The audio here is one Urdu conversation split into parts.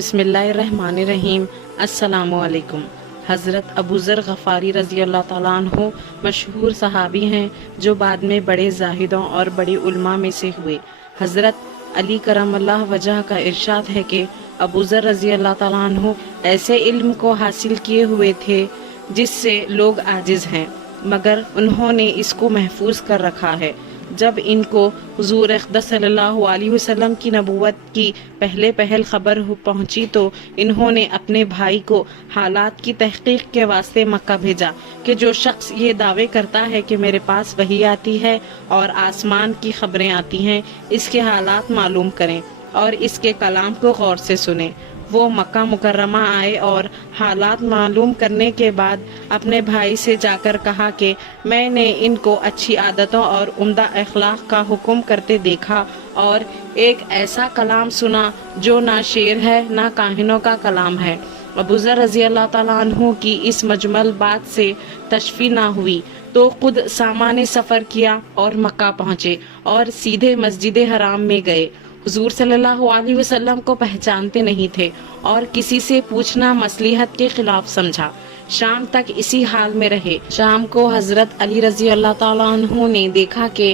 بسم اللہ الرحمن الرحیم۔ السلام علیکم۔ حضرت ابو ذر غفاری رضی اللہ تعالیٰ عنہ مشہور صحابی ہیں جو بعد میں بڑے زاہدوں اور بڑی علماء میں سے ہوئے۔ حضرت علی کرم اللہ وجہ کا ارشاد ہے کہ ابو ذر رضی اللہ تعالیٰ عنہ ایسے علم کو حاصل کیے ہوئے تھے جس سے لوگ عاجز ہیں، مگر انہوں نے اس کو محفوظ کر رکھا ہے۔ جب ان کو حضور اقدس صلی اللہ علیہ وسلم کی نبوت کی پہل خبر پہنچی تو انہوں نے اپنے بھائی کو حالات کی تحقیق کے واسطے مکہ بھیجا کہ جو شخص یہ دعوے کرتا ہے کہ میرے پاس وحی آتی ہے اور آسمان کی خبریں آتی ہیں، اس کے حالات معلوم کریں اور اس کے کلام کو غور سے سنیں۔ وہ مکہ مکرمہ آئے اور حالات معلوم کرنے کے بعد اپنے بھائی سے جا کر کہا کہ میں نے ان کو اچھی عادتوں اور عمدہ اخلاق کا حکم کرتے دیکھا اور ایک ایسا کلام سنا جو نہ شعر ہے نہ کاہنوں کا کلام ہے۔ ابو ذر رضی اللہ تعالیٰ عنہ کی اس مجمل بات سے تشفی نہ ہوئی تو خود سامان سفر کیا اور مکہ پہنچے اور سیدھے مسجد حرام میں گئے۔ حضور صلی اللہ علیہ وسلم کو پہچانتے نہیں تھے اور کسی سے پوچھنا مصلحت کے خلاف سمجھا۔ شام تک اسی حال میں رہے۔ شام کو حضرت علی رضی اللہ تعالیٰ عنہ نے دیکھا کہ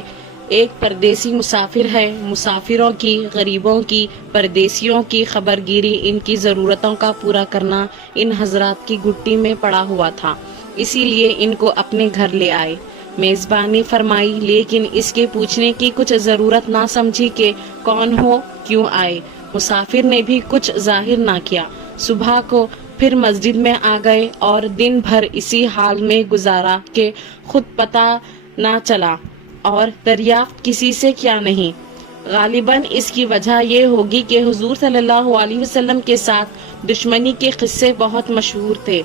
ایک پردیسی مسافر ہے۔ مسافروں کی، غریبوں کی، پردیسیوں کی خبر گیری، ان کی ضرورتوں کا پورا کرنا ان حضرات کی گھٹی میں پڑا ہوا تھا، اسی لیے ان کو اپنے گھر لے آئے، میزبانی فرمائی، لیکن اس کے پوچھنے کی کچھ ضرورت نہ سمجھی کہ کون ہو، کیوں آئے۔ مسافر نے بھی کچھ ظاہر نہ کیا۔ صبح کو پھر مسجد میں آ گئے اور دن بھر اسی حال میں گزارا کہ خود پتہ نہ چلا اور دریافت کسی سے کیا نہیں۔ غالباً اس کی وجہ یہ ہوگی کہ حضور صلی اللہ علیہ وسلم کے ساتھ دشمنی کے قصے بہت مشہور تھے۔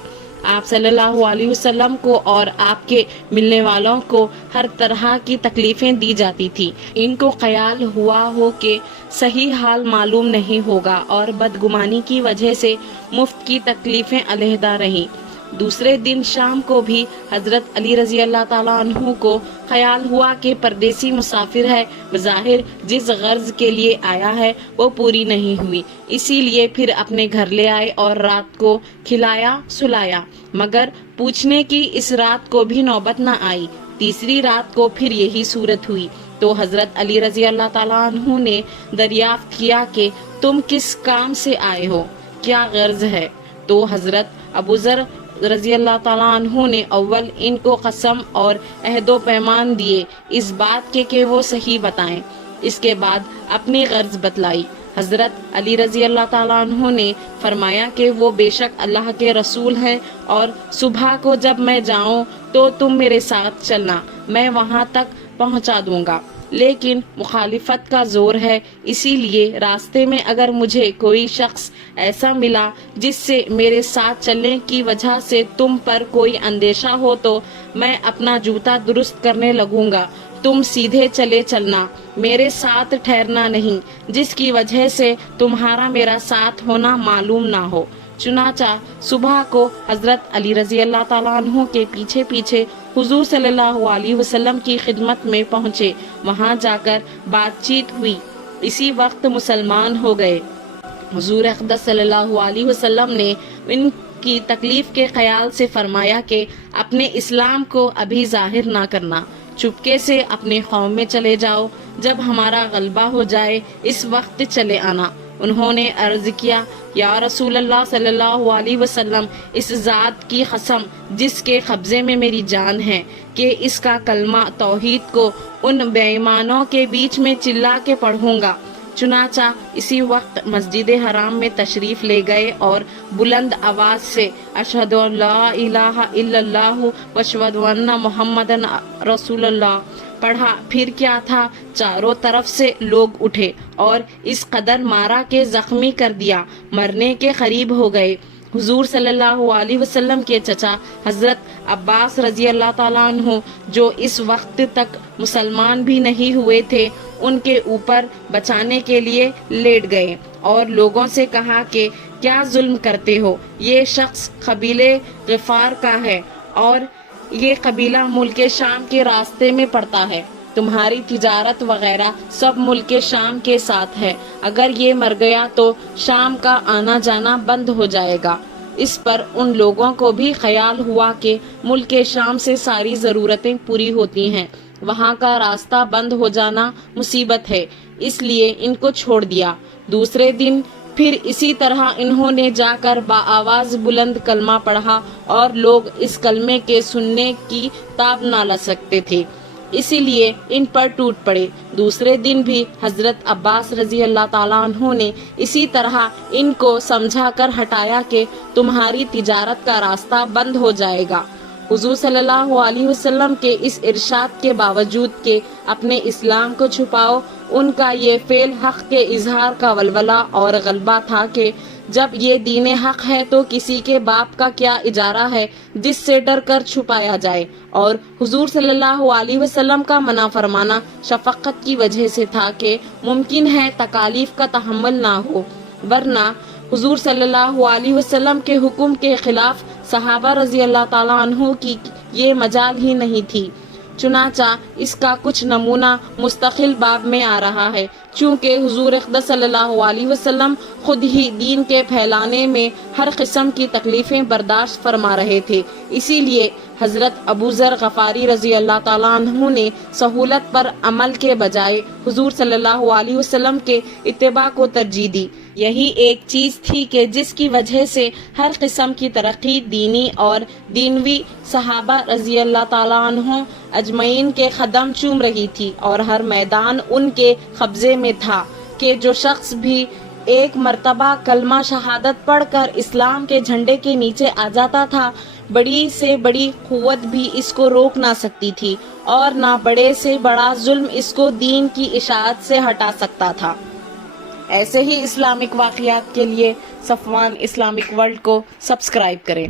آپ صلی اللہ علیہ وسلم کو اور آپ کے ملنے والوں کو ہر طرح کی تکلیفیں دی جاتی تھی۔ ان کو خیال ہوا ہو کہ صحیح حال معلوم نہیں ہوگا اور بدگمانی کی وجہ سے مفت کی تکلیفیں علیحدہ رہیں۔ دوسرے دن شام کو بھی حضرت علی رضی اللہ تعالیٰ عنہ کو خیال ہوا کہ پردیسی مسافر ہے، بظاہر جس غرض کے لیے آیا ہے وہ پوری نہیں ہوئی، اسی لیے پھر اپنے گھر لے آئے اور رات کو کھلایا سلایا، مگر پوچھنے کی اس رات کو بھی نوبت نہ آئی۔ تیسری رات کو پھر یہی صورت ہوئی تو حضرت علی رضی اللہ تعالیٰ عنہ نے دریافت کیا کہ تم کس کام سے آئے ہو، کیا غرض ہے؟ تو حضرت ابو ذر رضی اللہ تعالیٰ عنہ نے اول ان کو قسم اور عہد و پیمان دیے اس بات کے کہ وہ صحیح بتائیں، اس کے بعد اپنی غرض بتلائی۔ حضرت علی رضی اللہ تعالیٰ عنہ نے فرمایا کہ وہ بے شک اللہ کے رسول ہیں اور صبح کو جب میں جاؤں تو تم میرے ساتھ چلنا، میں وہاں تک پہنچا دوں گا، لیکن مخالفت کا زور ہے، اسی لیے راستے میں اگر مجھے کوئی شخص ایسا ملا جس سے میرے ساتھ چلنے کی وجہ سے تم پر کوئی اندیشہ ہو تو میں اپنا جوتا درست کرنے لگوں گا، تم سیدھے چلے چلنا، میرے ساتھ ٹھہرنا نہیں، جس کی وجہ سے تمہارا میرا ساتھ ہونا معلوم نہ ہو۔ چنانچہ صبح کو حضرت علی رضی اللہ تعالیٰ عنہ کے پیچھے پیچھے حضور صلی اللہ علیہ وسلم کی خدمت میں پہنچے، وہاں جا کر بات چیت ہوئی، اسی وقت مسلمان ہو گئے۔ حضور اقدس صلی اللہ علیہ وسلم نے ان کی تکلیف کے خیال سے فرمایا کہ اپنے اسلام کو ابھی ظاہر نہ کرنا، چپکے سے اپنے قوم میں چلے جاؤ، جب ہمارا غلبہ ہو جائے اس وقت چلے آنا۔ انہوں نے عرض کیا، یا رسول اللہ صلی اللہ علیہ وسلم، اس ذات کی قسم جس کے قبضے میں میری جان ہے کہ اس کا کلمہ توحید کو ان بے ایمانوں کے بیچ میں چلا کے پڑھوں گا۔ چنانچہ اسی وقت مسجد حرام میں تشریف لے گئے اور بلند آواز سے اشہد ان لا الہ الا اللہ واشہد ان محمد رسول اللہ پڑھا۔ پھر کیا تھا، چاروں طرف سے لوگ اٹھے اور اس قدر مارا کہ زخمی کر دیا، مرنے کے قریب ہو گئے۔ حضور صلی اللہ علیہ وسلم کے چچا حضرت عباس رضی اللہ تعالیٰ عنہ جو اس وقت تک مسلمان بھی نہیں ہوئے تھے، ان کے اوپر بچانے کے لیے لیٹ گئے اور لوگوں سے کہا کہ کیا ظلم کرتے ہو، یہ شخص قبیلے غفار کا ہے اور یہ قبیلہ ملک شام کے راستے میں پڑتا ہے، تمہاری تجارت وغیرہ سب ملک شام کے ساتھ ہے، اگر یہ مر گیا تو شام کا آنا جانا بند ہو جائے گا۔ اس پر ان لوگوں کو بھی خیال ہوا کہ ملک شام سے ساری ضرورتیں پوری ہوتی ہیں، وہاں کا راستہ بند ہو جانا مصیبت ہے، اس لیے ان کو چھوڑ دیا۔ دوسرے دن پھر اسی طرح انہوں نے جا کر بآواز بلند کلمہ پڑھا اور لوگ اس کلمے کے سننے کی تاب نہ لا سکتے تھے، اسی لیے ان پر ٹوٹ پڑے۔ دوسرے دن بھی حضرت عباس رضی اللہ تعالیٰ عنہ نے اسی طرح ان کو سمجھا کر ہٹایا کہ تمہاری تجارت کا راستہ بند ہو جائے گا۔ حضور صلی اللہ علیہ وسلم کے اس ارشاد کے باوجود کہ اپنے اسلام کو چھپاؤ، ان کا یہ فعل حق کے اظہار کا ولولہ اور غلبہ تھا کہ جب یہ دین حق ہے تو کسی کے باپ کا کیا اجارہ ہے جس سے ڈر کر چھپایا جائے، اور حضور صلی اللہ علیہ وسلم کا منع فرمانا شفقت کی وجہ سے تھا کہ ممکن ہے تکالیف کا تحمل نہ ہو، ورنہ حضور صلی اللہ علیہ وسلم کے حکم کے خلاف صحابہ رضی اللہ تعالیٰ عنہ کی یہ مجال ہی نہیں تھی۔ چنانچہ اس کا کچھ نمونہ مستقل باب میں آ رہا ہے، چونکہ حضور اقدس صلی اللہ علیہ وسلم خود ہی دین کے پھیلانے میں ہر قسم کی تکلیفیں برداشت فرما رہے تھے، اسی لیے حضرت ابو ذر غفاری رضی اللہ تعالیٰ عنہ نے سہولت پر عمل کے بجائے حضور صلی اللہ علیہ وسلم کے اتباع کو ترجیح دی۔ یہی ایک چیز تھی کہ جس کی وجہ سے ہر قسم کی ترقی دینی اور دینوی صحابہ رضی اللہ تعالیٰ عنہ اجمعین کے قدم چوم رہی تھی، اور ہر میدان ان کے قبضے میں تھا کہ جو شخص بھی ایک مرتبہ کلمہ شہادت پڑھ کر اسلام کے جھنڈے کے نیچے آ جاتا تھا، بڑی سے بڑی قوت بھی اس کو روک نہ سکتی تھی، اور نہ بڑے سے بڑا ظلم اس کو دین کی اشاعت سے ہٹا سکتا تھا۔ ایسے ہی اسلامک واقعات کے لیے صفوان اسلامک ورلڈ کو سبسکرائب کریں۔